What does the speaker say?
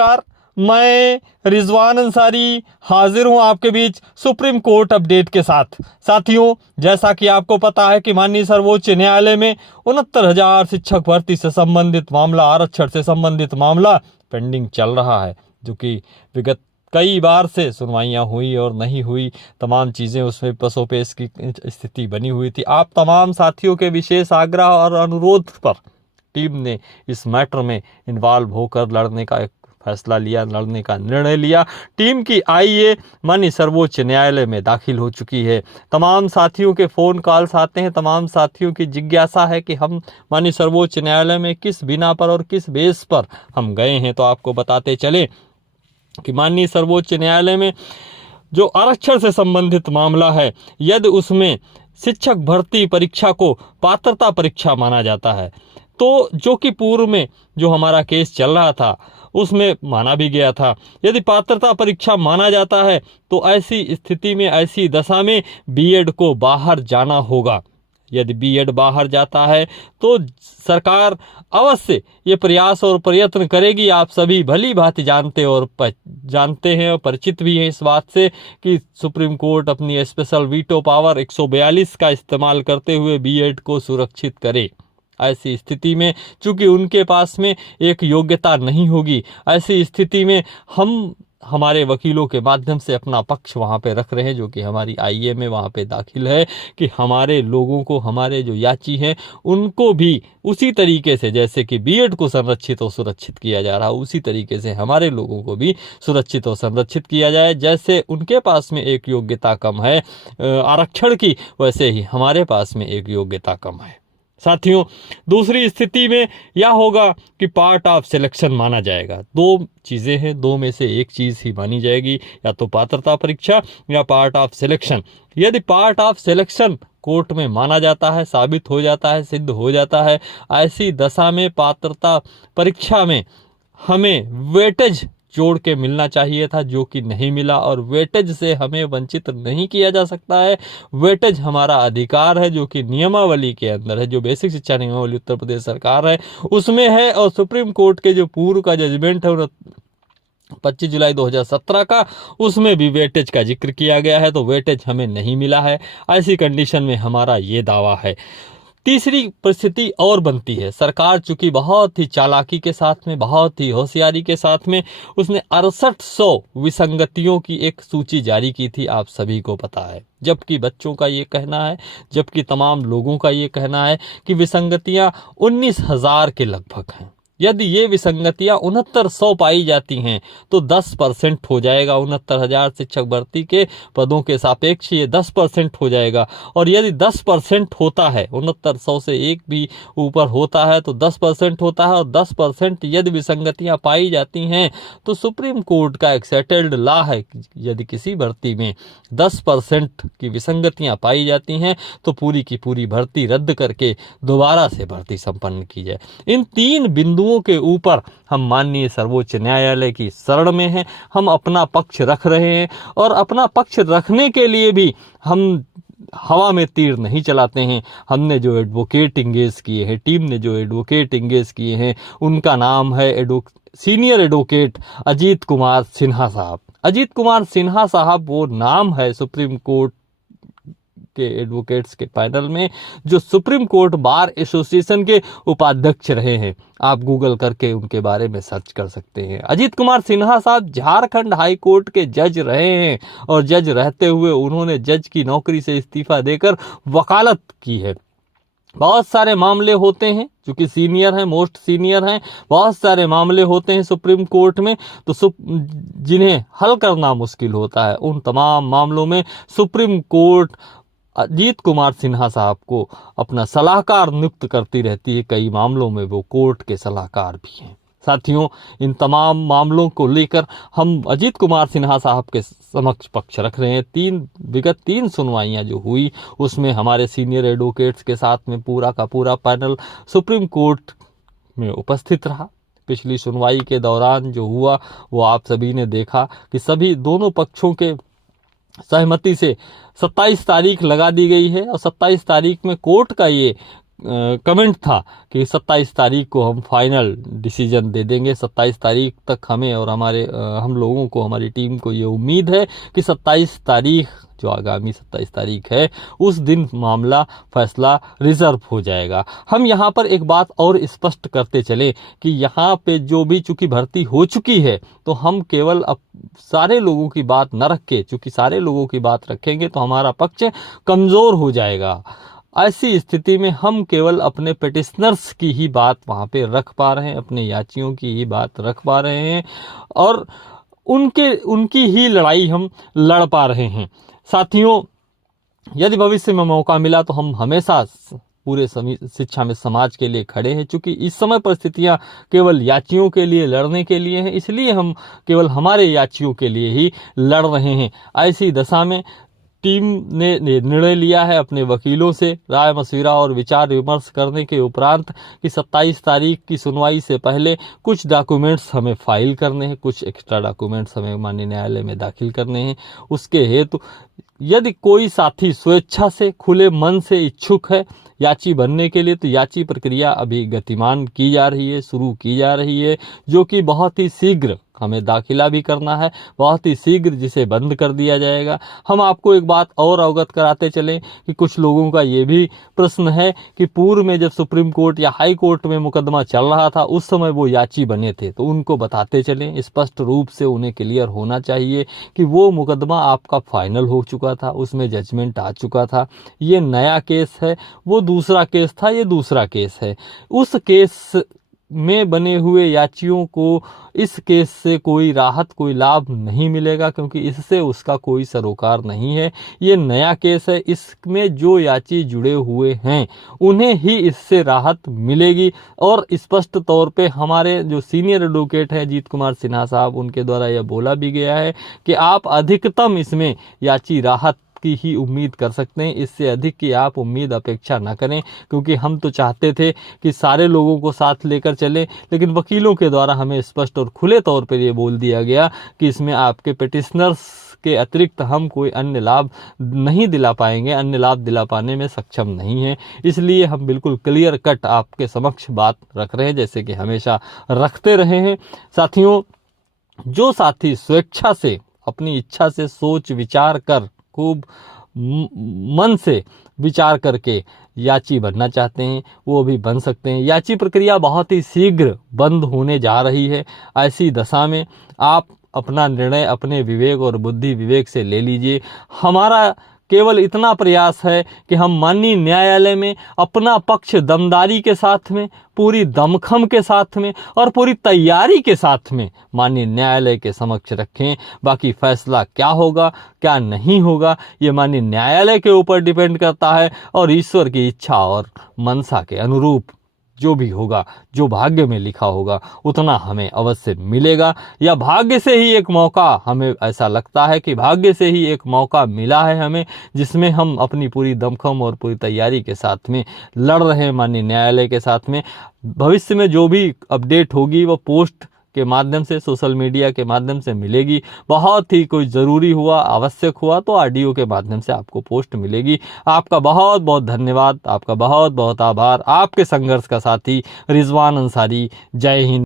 नमस्कार, मैं रिजवान अंसारी हाजिर हूं आपके बीच सुप्रीम कोर्ट अपडेट के साथ। साथियों, जैसा कि आपको पता है कि माननीय सर्वोच्च न्यायालय में 69,000 शिक्षक भर्ती से संबंधित मामला, आरक्षण से संबंधित मामला पेंडिंग चल रहा है, जो कि विगत कई बार से सुनवाइयां हुई और नहीं हुई, तमाम चीज़ें उसमें पसोपेश की स्थिति बनी हुई थी। आप तमाम साथियों के विशेष आग्रह और अनुरोध पर टीम ने इस मैटर में इन्वॉल्व होकर लड़ने का एक फैसला लिया, लड़ने का निर्णय लिया। टीम की आईए माननीय सर्वोच्च न्यायालय में दाखिल हो चुकी है। तमाम साथियों के फ़ोन कॉल्स आते हैं, तमाम साथियों की जिज्ञासा है कि हम माननीय सर्वोच्च न्यायालय में किस बिना पर और किस बेस पर हम गए हैं। तो आपको बताते चले कि माननीय सर्वोच्च न्यायालय में जो आरक्षण से संबंधित मामला है, यदि उसमें शिक्षक भर्ती परीक्षा को पात्रता परीक्षा माना जाता है, तो जो कि पूर्व में जो हमारा केस चल रहा था उसमें माना भी गया था, यदि पात्रता परीक्षा माना जाता है तो ऐसी स्थिति में, ऐसी दशा में बीएड को बाहर जाना होगा। यदि बीएड बाहर जाता है तो सरकार अवश्य ये प्रयास और प्रयत्न करेगी। आप सभी भली भांति जानते हैं और परिचित भी हैं इस बात से कि सुप्रीम कोर्ट अपनी स्पेशल वीटो पावर 142 का इस्तेमाल करते हुए बीएड को सुरक्षित करे। ऐसी स्थिति में चूंकि उनके पास में एक योग्यता नहीं होगी, ऐसी स्थिति में हम हमारे वकीलों के माध्यम से अपना पक्ष वहाँ पे रख रहे हैं, जो कि हमारी आईए में वहाँ पे दाखिल है, कि हमारे लोगों को, हमारे जो याची हैं उनको भी उसी तरीके से जैसे कि बीएड को संरक्षित और सुरक्षित किया जा रहा है, उसी तरीके से हमारे लोगों को भी सुरक्षित और संरक्षित किया जाए। जैसे उनके पास में एक योग्यता कम है आरक्षण की, वैसे ही हमारे पास में एक योग्यता कम है। साथियों, दूसरी स्थिति में यह होगा कि पार्ट ऑफ सिलेक्शन माना जाएगा। दो चीज़ें हैं, दो में से एक चीज़ ही मानी जाएगी, या तो पात्रता परीक्षा या पार्ट ऑफ सिलेक्शन। यदि पार्ट ऑफ सिलेक्शन कोर्ट में माना जाता है, साबित हो जाता है, सिद्ध हो जाता है, ऐसी दशा में पात्रता परीक्षा में हमें वेटेज जोड़ के मिलना चाहिए था, जो कि नहीं मिला, और वेटेज से हमें वंचित नहीं किया जा सकता है। वेटेज हमारा अधिकार है, जो कि नियमावली के अंदर है, जो बेसिक शिक्षा नियमावली उत्तर प्रदेश सरकार है उसमें है, और सुप्रीम कोर्ट के जो पूर्व का जजमेंट है 25 जुलाई 2017 का, उसमें भी वेटेज का जिक्र किया गया है। तो वेटेज हमें नहीं मिला है। ऐसी कंडीशन में हमारा ये दावा है। तीसरी परिस्थिति और बनती है, सरकार चूंकि बहुत ही चालाकी के साथ में, बहुत ही होशियारी के साथ में उसने 6800 विसंगतियों की एक सूची जारी की थी, आप सभी को पता है। जबकि बच्चों का ये कहना है, जबकि तमाम लोगों का ये कहना है कि विसंगतियां 19,000 के लगभग हैं। यदि ये विसंगतियां 6900 पाई जाती हैं तो 10% हो जाएगा। 69,000 शिक्षक भर्ती के पदों के सापेक्ष ये 10% हो जाएगा। और यदि 10% होता है, 6900 से एक भी ऊपर होता है तो 10% होता है, और 10% यदि विसंगतियां पाई जाती हैं तो सुप्रीम कोर्ट का एक सेटल्ड लॉ है, यदि किसी भर्ती में 10% की विसंगतियां पाई जाती हैं तो पूरी की पूरी भर्ती रद्द करके दोबारा से भर्ती संपन्न की जाए। इन तीन बिंदुओं के ऊपर हम माननीय सर्वोच्च न्यायालय की शरण में हैं। हम अपना पक्ष रख रहे हैं, और अपना पक्ष रखने के लिए भी हम हवा में तीर नहीं चलाते हैं। हमने जो एडवोकेट इंगेज किए हैं, टीम ने जो एडवोकेट इंगेज किए हैं, उनका नाम है सीनियर एडवोकेट अजीत कुमार सिन्हा साहब। अजीत कुमार सिन्हा साहब वो नाम है सुप्रीम कोर्ट के एडवोकेट्स के पैनल में, जो सुप्रीम कोर्ट बार एसोसिएशन के उपाध्यक्ष रहे हैं। आप गूगल करके उनके बारे में सर्च कर सकते हैं। अजीत कुमार सिन्हा साहब झारखंड हाई कोर्ट के जज रहे हैं, और जज रहते हुए उन्होंने जज की नौकरी से इस्तीफा देकर वकालत की है। बहुत सारे मामले होते हैं, चूंकि सीनियर हैं, मोस्ट सीनियर हैं, बहुत सारे मामले होते हैं सुप्रीम कोर्ट में, तो जिन्हें हल करना मुश्किल होता है, उन तमाम मामलों में सुप्रीम कोर्ट अजीत कुमार सिन्हा साहब को अपना सलाहकार नियुक्त करती रहती है। कई मामलों में वो कोर्ट के सलाहकार भी हैं। साथियों, इन तमाम मामलों को लेकर हम अजीत कुमार सिन्हा साहब के समक्ष पक्ष रख रहे हैं। विगत तीन सुनवाइयां जो हुई, उसमें हमारे सीनियर एडवोकेट्स के साथ में पूरा का पूरा पैनल सुप्रीम कोर्ट में उपस्थित रहा। पिछली सुनवाई के दौरान जो हुआ वो आप सभी ने देखा कि सभी दोनों पक्षों के सहमति से 27 तारीख लगा दी गई है, और 27 तारीख में कोर्ट का ये कमेंट था कि 27 तारीख को हम फाइनल डिसीजन दे देंगे। 27 तारीख तक हमें और हम लोगों को, हमारी टीम को ये उम्मीद है कि 27 तारीख, जो आगामी 27 तारीख है, उस दिन मामला फैसला रिजर्व हो जाएगा। हम यहाँ पर एक बात और स्पष्ट करते चले कि यहाँ पे जो भी चूंकि भर्ती हो चुकी है, तो हम केवल अब सारे लोगों की बात न रख के, चूंकि सारे लोगों की बात रखेंगे तो हमारा पक्ष कमज़ोर हो जाएगा। ऐसी स्थिति में हम केवल अपने पिटिशनर्स की ही बात वहाँ पे रख पा रहे हैं, अपने याचियों की ही बात रख पा रहे हैं और उनकी ही लड़ाई हम लड़ पा रहे हैं। साथियों, यदि भविष्य में मौका मिला तो हम हमेशा पूरे शिक्षा में समाज के लिए खड़े हैं। चूंकि इस समय परिस्थितियां केवल याचियों के लिए लड़ने के लिए हैं, इसलिए हम केवल हमारे याचियों के लिए ही लड़ रहे हैं। ऐसी दशा में टीम ने निर्णय लिया है अपने वकीलों से राय मशविरा और विचार विमर्श करने के उपरांत कि 27 तारीख की सुनवाई से पहले कुछ डॉक्यूमेंट्स हमें फाइल करने हैं, कुछ एक्स्ट्रा डॉक्यूमेंट्स हमें माननीय न्यायालय में दाखिल करने हैं। उसके हेतु यदि कोई साथी स्वेच्छा से, खुले मन से इच्छुक है याची बनने के लिए, तो याची प्रक्रिया अभी गतिमान की जा रही है, शुरू की जा रही है, जो कि बहुत ही शीघ्र हमें दाखिला भी करना है, बहुत ही शीघ्र जिसे बंद कर दिया जाएगा। हम आपको एक बात और अवगत कराते चलें कि कुछ लोगों का ये भी प्रश्न है कि पूर्व में जब सुप्रीम कोर्ट या हाई कोर्ट में मुकदमा चल रहा था, उस समय वो याची बने थे, तो उनको बताते चलें, स्पष्ट रूप से उन्हें क्लियर होना चाहिए कि वो मुकदमा आपका फाइनल हो चुका था, उसमें जजमेंट आ चुका था। ये नया केस है, वो दूसरा केस था, ये दूसरा केस है। उस केस में बने हुए याचियों को इस केस से कोई राहत, कोई लाभ नहीं मिलेगा, क्योंकि इससे उसका कोई सरोकार नहीं है। ये नया केस है, इसमें जो याची जुड़े हुए हैं उन्हें ही इससे राहत मिलेगी। और स्पष्ट तौर पे हमारे जो सीनियर एडवोकेट हैं अजीत कुमार सिन्हा साहब, उनके द्वारा यह बोला भी गया है कि आप अधिकतम इसमें याची राहत की ही उम्मीद कर सकते हैं, इससे अधिक की आप उम्मीद अपेक्षा न करें, क्योंकि हम तो चाहते थे कि सारे लोगों को साथ लेकर चलें, लेकिन वकीलों के द्वारा हमें स्पष्ट और खुले तौर पर ये बोल दिया गया कि इसमें आपके पिटिशनर्स के अतिरिक्त हम कोई अन्य लाभ नहीं दिला पाएंगे, अन्य लाभ दिला पाने में सक्षम नहीं हैं। इसलिए हम बिल्कुल क्लियर कट आपके समक्ष बात रख रहे हैं, जैसे कि हमेशा रखते रहे हैं। साथियों, जो साथी स्वेच्छा से, अपनी इच्छा से सोच विचार कर, खूब मन से विचार करके याची बनना चाहते हैं, वो भी बन सकते हैं। याची प्रक्रिया बहुत ही शीघ्र बंद होने जा रही है। ऐसी दशा में आप अपना निर्णय अपने विवेक और बुद्धि विवेक से ले लीजिए। हमारा केवल इतना प्रयास है कि हम माननीय न्यायालय में अपना पक्ष दमदारी के साथ में, पूरी दमखम के साथ में और पूरी तैयारी के साथ में माननीय न्यायालय के समक्ष रखें। बाकी फैसला क्या होगा, क्या नहीं होगा, ये माननीय न्यायालय के ऊपर डिपेंड करता है और ईश्वर की इच्छा और मनसा के अनुरूप जो भी होगा, जो भाग्य में लिखा होगा, उतना हमें अवश्य मिलेगा। या भाग्य से ही एक मौका, हमें ऐसा लगता है कि भाग्य से ही एक मौका मिला है हमें, जिसमें हम अपनी पूरी दमखम और पूरी तैयारी के साथ में लड़ रहे हैं माननीय न्यायालय के साथ में। भविष्य में जो भी अपडेट होगी वो पोस्ट के माध्यम से, सोशल मीडिया के माध्यम से मिलेगी। बहुत ही कोई ज़रूरी हुआ, आवश्यक हुआ तो ऑडियो के माध्यम से आपको पोस्ट मिलेगी। आपका बहुत बहुत धन्यवाद, आपका बहुत बहुत आभार। आपके संघर्ष का साथी रिजवान अंसारी। जय हिंद।